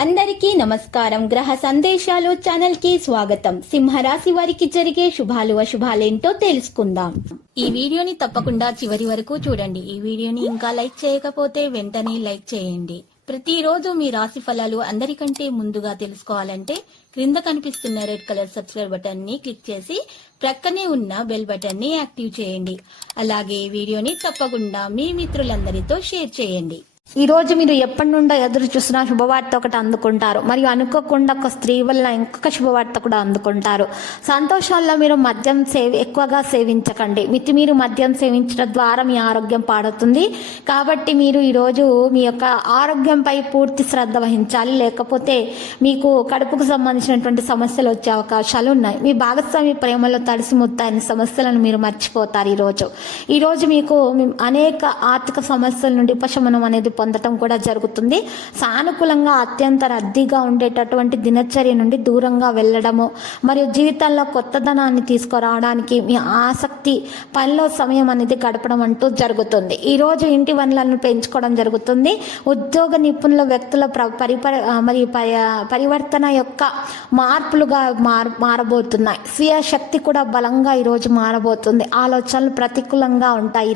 అందరికీ నమస్కారం. గ్రహ సందేశాలు ఛానల్ కి స్వాగతం. సింహరాశి వారికి జరిగే శుభాలు అశుభాలేంటో తెలుసుకుందాం. ఈ వీడియోని తప్పకుండా చివరి వరకు చూడండి. ఈ వీడియోని ఇంకా లైక్ చేయకపోతే వెంటనే లైక్ చేయండి. ప్రతిరోజు మీ రాశి ఫలాలు అందరికంటే ముందుగా తెలుసుకోవాలంటే క్రింద కనిపిస్తున్న రెడ్ కలర్ సబ్స్క్రైబ్ బటన్ ని క్లిక్ చేసి ప్రక్కనే ఉన్న బెల్ బటన్ ని యాక్టివ్ చేయండి. అలాగే వీడియోని తప్పకుండా మీ మిత్రులందరితో షేర్ చేయండి. ఈ రోజు మీరు ఎప్పటి నుండో ఎదురు చూసిన శుభవార్త ఒకటి అందుకుంటారు. మరియు అనుకోకుండా ఒక స్త్రీ వల్ల ఇంకొక శుభవార్త కూడా అందుకుంటారు. సంతోషాల్లో మీరు మద్యం ఎక్కువగా సేవించకండి. మితిమీరు మద్యం సేవించడం ద్వారా మీ ఆరోగ్యం పాడుతుంది. కాబట్టి మీరు ఈరోజు మీ యొక్క ఆరోగ్యంపై పూర్తి శ్రద్ధ వహించాలి. లేకపోతే మీకు కడుపుకు సంబంధించినటువంటి సమస్యలు వచ్చే అవకాశాలు ఉన్నాయి. మీ భాగస్వామి ప్రేమలో తడిసి ముత్తాయిన సమస్యలను మీరు మర్చిపోతారు. ఈరోజు మీకు అనేక ఆర్థిక సమస్యల నుండి ఉపశమనం అనేది పొందటం కూడా జరుగుతుంది. సానుకూలంగా అత్యంత రద్దీగా ఉండేటటువంటి దినచర్య నుండి దూరంగా వెళ్ళడము మరియు జీవితంలో కొత్తదనాన్ని తీసుకురావడానికి మీ ఆసక్తి పనిలో సమయం అనేది గడపడం అంటూ జరుగుతుంది. ఈరోజు ఇంటి వనరులను పెంచుకోవడం జరుగుతుంది. ఉద్యోగ నిపుణుల వ్యక్తుల పరివర్తన యొక్క మార్పులుగా మారబోతున్నాయి. స్వీయ శక్తి కూడా బలంగా ఈరోజు మారబోతుంది. ఆలోచనలు ప్రతికూలంగా ఉంటాయి.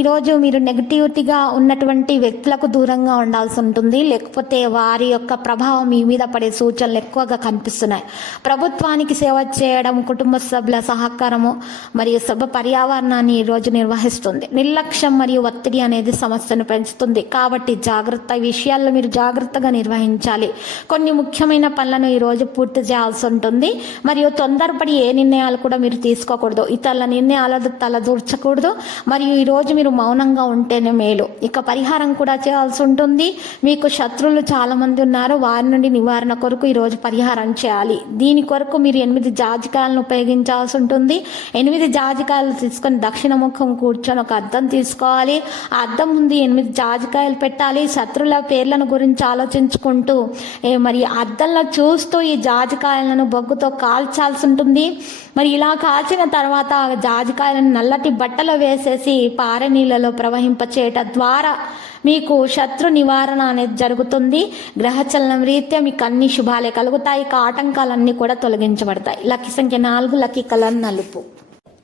ఈరోజు మీరు నెగిటివిటీగా ఉన్నటువంటి వ్యక్తులకు దూరంగా ఉండాల్సి ఉంటుంది. లేకపోతే వారి యొక్క ప్రభావం మీ మీద పడే సూచనలు ఎక్కువగా కనిపిస్తున్నాయి. ప్రభుత్వానికి సేవ చేయడం, కుటుంబ సభ్యుల సహకారము మరియు సభ పర్యావరణాన్ని ఈరోజు నిర్వహిస్తుంది. నిర్లక్ష్యం మరియు ఒత్తిడి అనేది సమస్యను పెంచుతుంది. కాబట్టి విషయాల్లో మీరు జాగ్రత్తగా నిర్వహించాలి. కొన్ని ముఖ్యమైన పనులను ఈరోజు పూర్తి చేయాల్సి ఉంటుంది. మరియు తొందరపడి ఏ నిర్ణయాలు కూడా మీరు తీసుకోకూడదు. ఇతరుల నిర్ణయాలను తలదూర్చకూడదు. మరియు ఈరోజు మీరు మౌనంగా ఉంటేనే మేలు. ఇక పరిహారం కూడా చేయాల్సి ఉంటుంది. మీకు శత్రువులు చాలా మంది ఉన్నారు. వారి నుండి నివారణ కొరకు ఈరోజు పరిహారం చేయాలి. దీని కొరకు మీరు 8 జాజికాయలను ఉపయోగించాల్సి ఉంటుంది. 8 జాజికాయలు తీసుకొని దక్షిణ ముఖం కూర్చొని ఒక అద్దం తీసుకోవాలి. ఆ అద్దం ముందు 8 జాజికాయలు పెట్టాలి. శత్రువుల పేర్లను గురించి ఆలోచించుకుంటూ మరి అద్దంలో చూస్తూ ఈ జాజికాయలను బొగ్గుతో కాల్చాల్సి ఉంటుంది. మరి ఇలా కాల్చిన తర్వాత జాజికాయలను నల్లటి బట్టలో వేసేసి పారే నీళ్ళలో ప్రవహింపచేయటం ద్వారా మీకు శత్రు నివారణ అనేది జరుగుతుంది. గ్రహచలనం రీత్యా మీకు అన్ని శుభాలే కలుగుతాయి. ఆటంకాలన్నీ కూడా తొలగించబడతాయి. లక్కీ సంఖ్య 4, లక్కీ కలర్ నలుపు.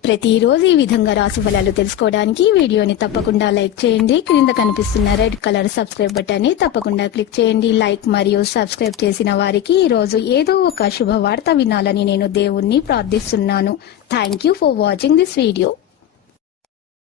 ప్రతిరోజు ఈ విధంగా రాశి ఫలాలు తెలుసుకోవడానికి వీడియోని తప్పకుండా లైక్ చేయండి. క్రింద కనిపిస్తున్న రెడ్ కలర్ సబ్స్క్రైబ్ బటన్ ని తప్పకుండా క్లిక్ చేయండి. లైక్ మరియు సబ్స్క్రైబ్ చేసిన వారికి ఈ రోజు ఏదో ఒక శుభవార్త వినాలని నేను దేవుణ్ణి ప్రార్థిస్తున్నాను. Thank you for watching this video.